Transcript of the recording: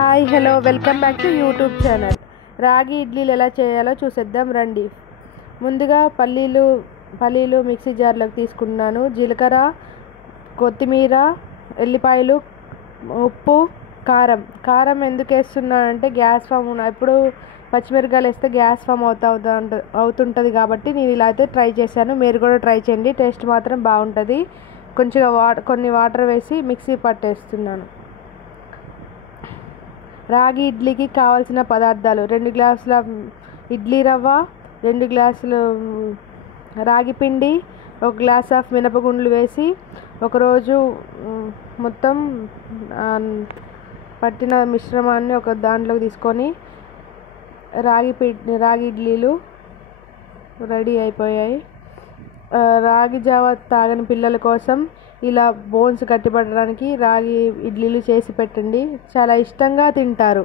Hi hello welcome back to YouTube channel. రాగి ఇడ్లీలు ఎలా చేయాలో చూసేద్దాం రండి. ముందుగా పల్లీలు మిక్సీ జార్లోకి తీసుకున్నాను. జీలకర్ర, కొత్తిమీర, ఎల్లిపాయలు, ఉప్పు, కారం ఎందుకు వేస్తున్నానంటే గ్యాస్ ఫామ్ ఎప్పుడు పచ్చిమిరకాయలు వేస్తే గ్యాస్ ఫామ్ అవుతుంటుంది కాబట్టి నేను ఇలా అయితే ట్రై చేశాను. మీరు కూడా ట్రై చేయండి, టేస్ట్ మాత్రం బాగుంటుంది. కొన్ని వాటర్ వేసి మిక్సీ పట్టేస్తున్నాను. రాగి ఇడ్లీకి కావాల్సిన పదార్థాలు: 2 గ్లాసుల ఇడ్లీ రవ్వ, 2 గ్లాసులు రాగి పిండి, 1 గ్లాస్ ఆఫ్ మినపగుండ్లు వేసి ఒకరోజు మొత్తం పట్టిన మిశ్రమాన్ని ఒక దాంట్లోకి తీసుకొని రాగి ఇడ్లీలు రెడీ అయిపోయాయి. రాగి జావ తాగని పిల్లల కోసం ఇలా బోన్స్ గట్టిపడడానికి రాగి ఇడ్లీలు చేసి పెట్టండి, చాలా ఇష్టంగా తింటారు.